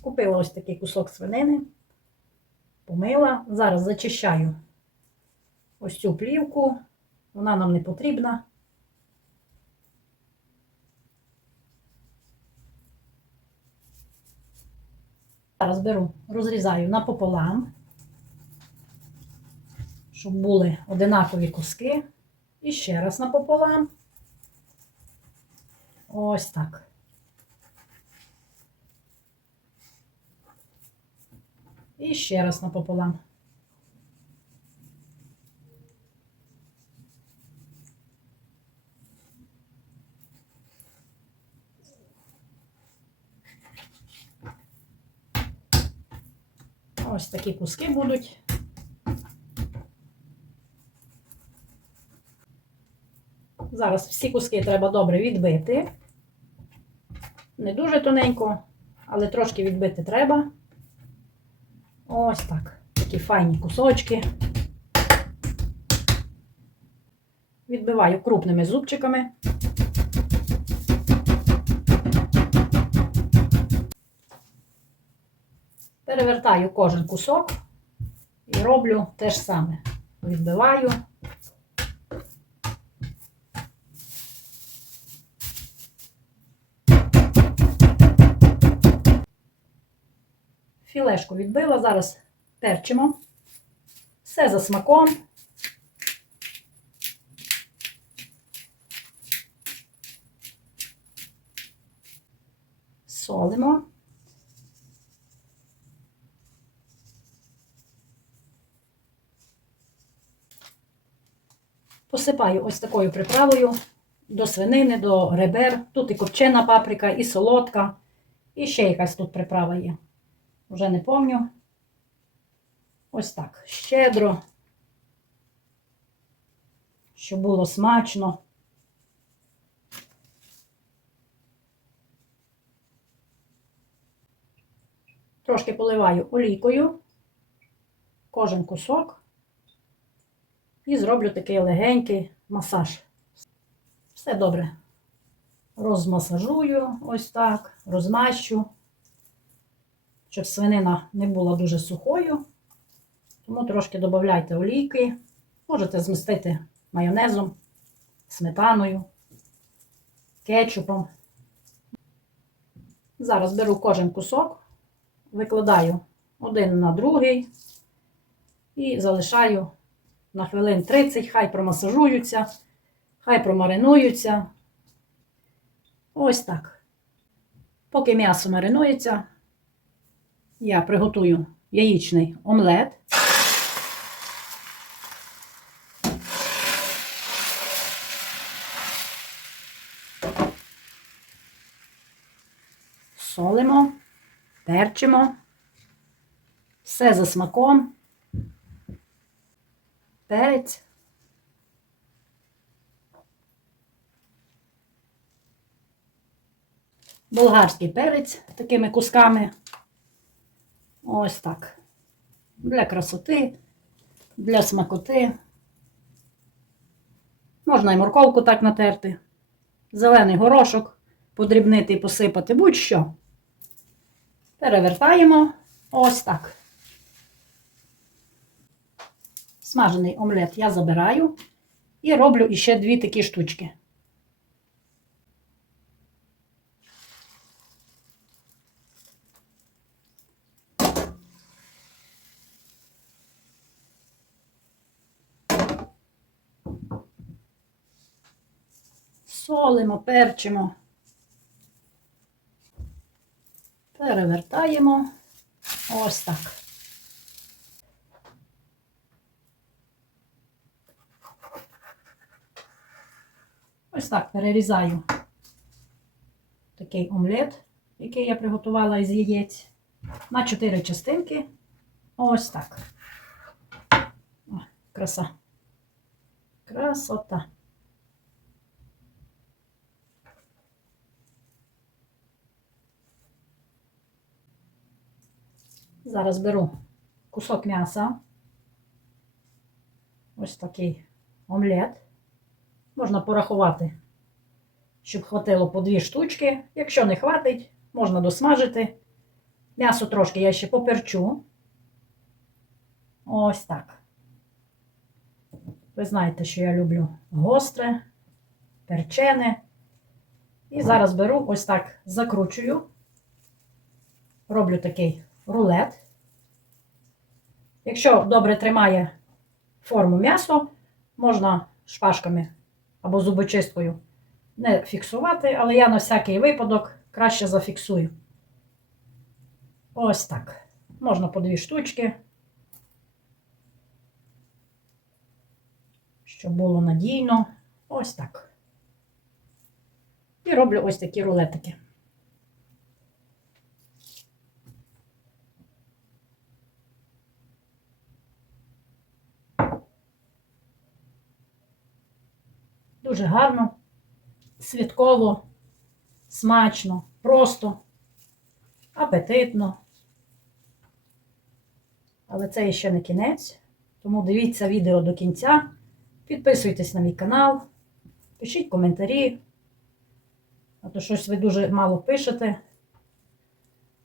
Купила ось такий кусок свинини, помила. Зараз зачищаю ось цю плівку. Вона нам не потрібна. Зараз беру, розрізаю напополам, щоб були одинакові куски. І ще раз напополам. Ось так. І ще раз напополам. Ось такі куски будуть. Зараз всі куски треба добре відбити. Не дуже тоненько, але трошки відбити треба. Ось так. Такі файні кусочки. Відбиваю крупними зубчиками. Перевертаю кожен кусок і роблю те ж саме. Відбиваю. Філешку відбила, зараз перчимо. Все за смаком. Солимо. Посипаю ось такою приправою до свинини, до ребер. Тут і копчена паприка, і солодка, і ще якась тут приправа є. Вже не помню. Ось так. Щедро, щоб було смачно. Трошки поливаю олійкою, кожен кусок і зроблю такий легенький масаж. Все добре. Розмасажую ось так, розмащу щоб свинина не була дуже сухою. Тому трошки додайте олійки. Можете змістити майонезом, сметаною, кетчупом. Зараз беру кожен кусок, викладаю один на другий і залишаю на хвилин 30, хай промасажуються, хай промаринуються. Ось так. Поки м'ясо маринується, я приготую яєчний омлет. Солимо, перчимо, все за смаком, перець. Болгарський перець такими кусками. Ось так. Для красоти, для смакоти. Можна і морковку так натерти. Зелений горошок подрібнити і посипати будь-що. Перевертаємо ось так. Смажений омлет я забираю і роблю іще дві такі штучки. Солимо, перчимо, перевертаємо ось так. Ось так перерізаю такий омлет, який я приготувала із яєць, на чотири частинки. Ось так. О, краса. Красота. Зараз беру кусок м'яса. Ось такий омлет. Можна порахувати, щоб хватило по дві штучки. Якщо не хватить, можна досмажити М'ясо трошки я ще поперчу. Ось так. Ви знаєте, що я люблю гостре, перчене. І зараз беру ось так закручую. Роблю такий рулет. Якщо добре тримає форму м'ясо, можна шпажками або зубочисткою не фіксувати, але я на всякий випадок краще зафіксую. Ось так. Можна по дві штучки, щоб було надійно. Ось так. І роблю ось такі рулетики. Дуже гарно, святково, смачно, просто, апетитно. Але це ще не кінець. Тому дивіться відео до кінця. Підписуйтесь на мій канал, пишіть коментарі. А то щось ви дуже мало пишете.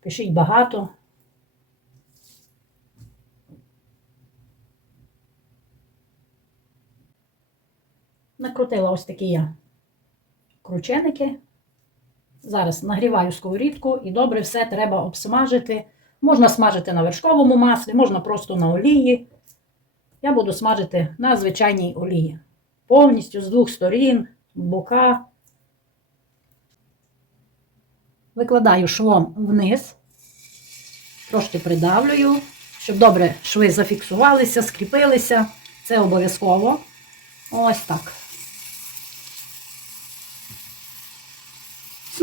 Пишіть багато. Накрутила ось такі я крученики. Зараз нагріваю сковорідку і добре все треба обсмажити. Можна смажити на вершковому маслі, можна просто на олії. Я буду смажити на звичайній олії. Повністю з двох сторін, бока. Викладаю швом вниз, трошки придавлюю, щоб добре шви зафіксувалися, скріпилися. Це обов'язково. Ось так.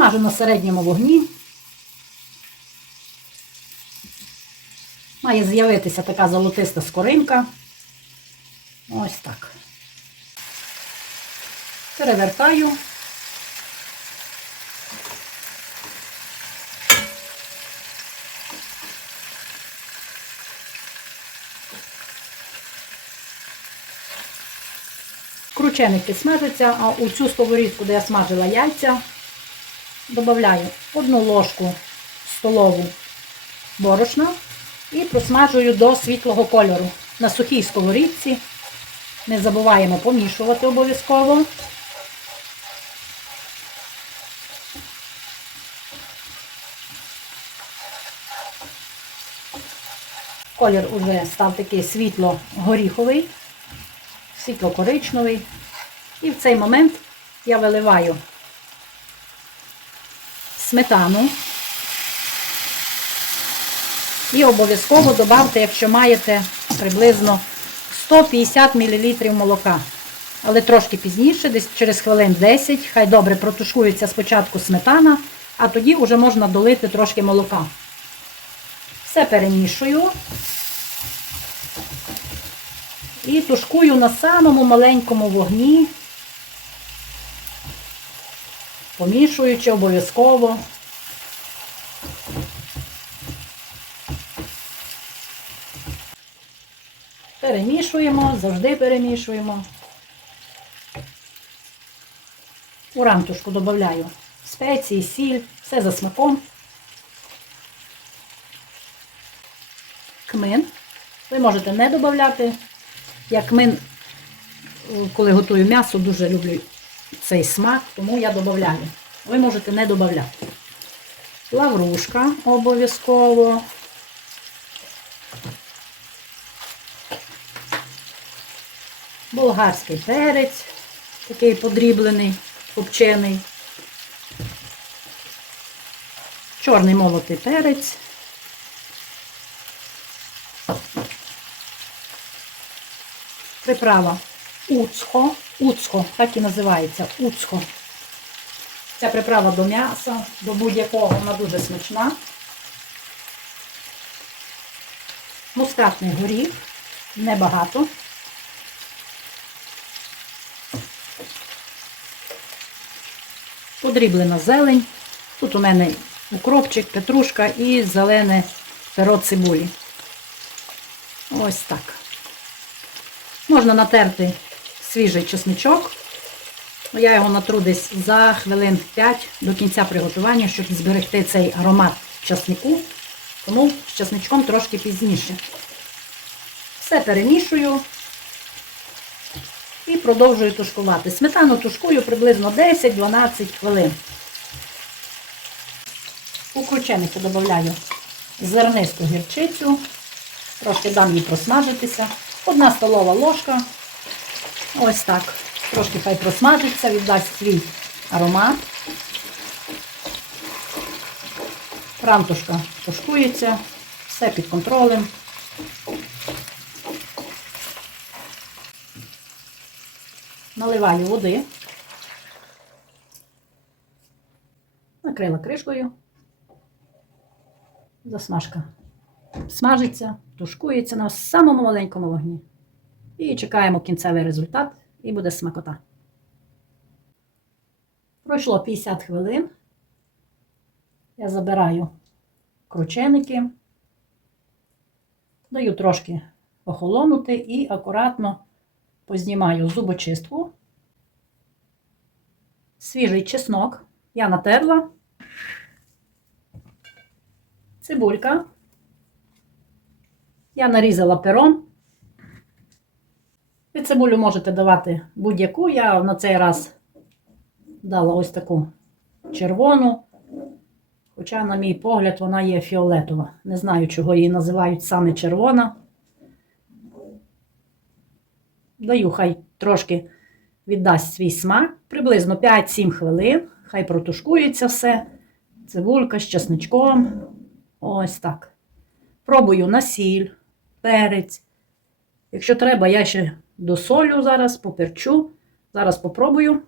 Смажу на середньому вогні. Має з'явитися така золотиста скоринка. Ось так. Перевертаю. Крученики смажаться, а у цю сковорідку, де я смажила яйця, додаю одну ложку столову борошна і просмажую до світлого кольору. На сухій сковорідці. Не забуваємо помішувати обов'язково. Колір уже став такий світло-горіховий, світло-коричневий. І в цей момент я виливаю сметану. І обов'язково додавте, якщо маєте приблизно 150 мл молока. Але трошки пізніше, десь через хвилин 10, хай добре протушується спочатку сметана, а тоді вже можна долити трошки молока. Все перемішую і тушкую на самому маленькому вогні, помішуючи обов'язково. Перемішуємо, завжди перемішуємо. У рамтушку додаю спеції, сіль, все за смаком. Кмин. Ви можете не додати. Я кмин, коли готую м'ясо, дуже люблю цей смак, тому я додаю. Ви можете не додати. Лаврушка обов'язково. болгарський перець, такий подріблений, копчений, чорний молотий перець. Приправа уцхо, уцхо, так і називається уцхо. Ця приправа до м'яса, до будь-якого, вона дуже смачна. Мускатний горіх, небагато. Подріблена зелень. Тут у мене укропчик, петрушка і зелене перо цибулі. Ось так. Можна натерти свіжий чесничок. Я його натру десь за хвилин 5 до кінця приготування, щоб зберегти цей аромат часнику. Тому з чесничком трошки пізніше. Все перемішую і продовжую тушкувати. Сметану тушкую приблизно 10-12 хвилин. У крученику додаю зернисту гірчицю, трошки дам їй просмажитися. Одна столова ложка. Ось так. Трошки хай просмажиться, віддасть свій аромат. Рамтушка тушкується, все під контролем. Наливаю води. Накрила кришкою. Засмажка смажиться, тушкується на самому маленькому вогні. І чекаємо кінцевий результат, і буде смакота. Пройшло 50 хвилин. Я забираю крученики, даю трошки охолонути і акуратно познімаю зубочистку. Свіжий чеснок я натерла, цибулька. Я нарізала пером. Ви цибулю можете давати будь-яку. Я на цей раз дала ось таку червону. Хоча, на мій погляд, вона є фіолетова. Не знаю, чого її називають саме червона. Даю, хай трошки віддасть свій смак. Приблизно 5-7 хвилин. Хай протушкується все. Цибулька з чесничком. Ось так. Пробую на сіль, перець. Якщо треба, я ще досолю зараз, поперчу. Зараз попробую.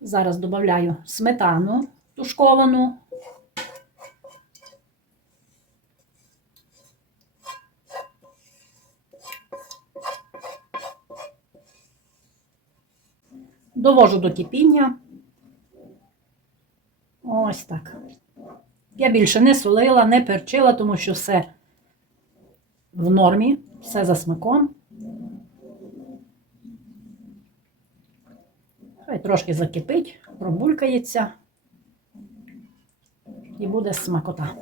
Зараз додаю сметану тушковану. Довожу до кипіння. Ось так. Я більше не солила, не перчила, тому що все в нормі, все за смаком. Хай трошки закипить, пробулькається і буде смакота.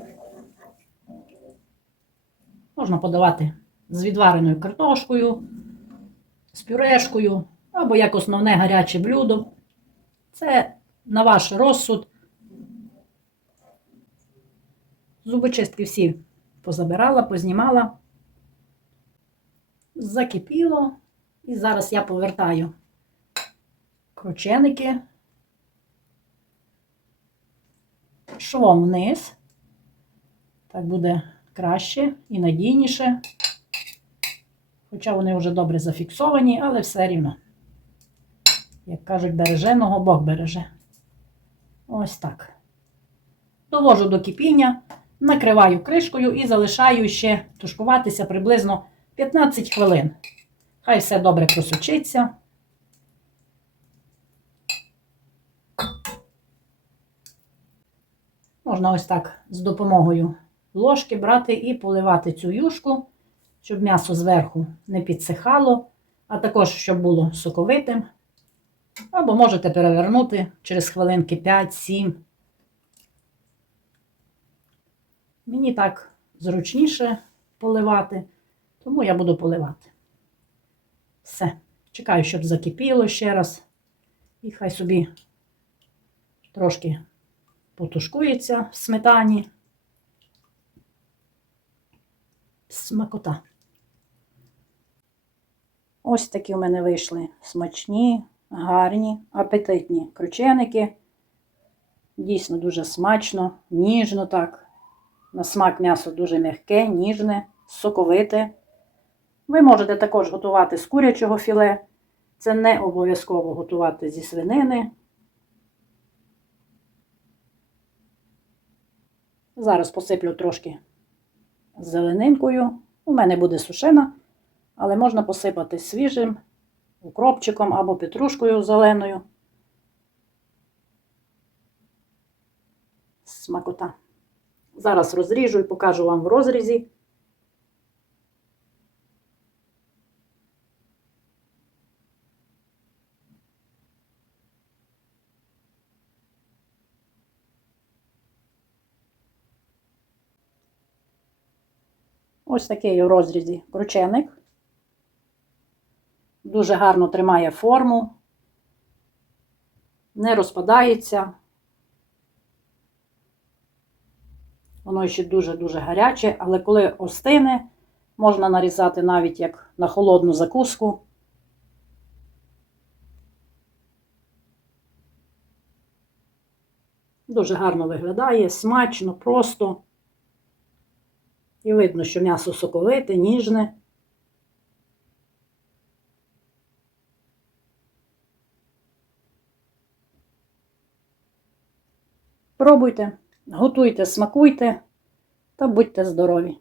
Можна подавати з відвареною картошкою, з пюрешкою, або як основне гаряче блюдо. Це на ваш розсуд. Зубочистки всі позабирала, познімала, закипіло, і зараз я повертаю крученики швом вниз. Так буде краще і надійніше. Хоча вони вже добре зафіксовані, але все рівно. Як кажуть, береженого Бог береже. Ось так. Довожу до кипіння, накриваю кришкою і залишаю ще тушкуватися приблизно 15 хвилин. Хай все добре просочиться. Можна ось так з допомогою ложки брати і поливати цю юшку, щоб м'ясо зверху не підсихало, а також щоб було соковитим. Або можете перевернути через хвилинки 5-7. Мені так зручніше поливати, тому я буду поливати. Все. Чекаю, щоб закипіло ще раз. І хай собі трошки потушкується в сметані. Смакота. Ось такі у мене вийшли смачні, гарні, апетитні крученики. Дійсно дуже смачно, ніжно так. На смак м'ясо дуже м'яке, ніжне, соковите. Ви можете також готувати з курячого філе. Це не обов'язково готувати зі свинини. Зараз посиплю трошки зеленинкою. У мене буде сушена, але можна посипати свіжим укропчиком або петрушкою зеленою. Смакота. Зараз розріжу і покажу вам в розрізі. Ось такий у розрізі крученик. Дуже гарно тримає форму, не розпадається. Воно ще дуже-дуже гаряче, але коли остине, можна нарізати навіть як на холодну закуску. Дуже гарно виглядає, смачно, просто. І видно, що м'ясо соковите, ніжне. Пробуйте, готуйте, смакуйте та будьте здорові!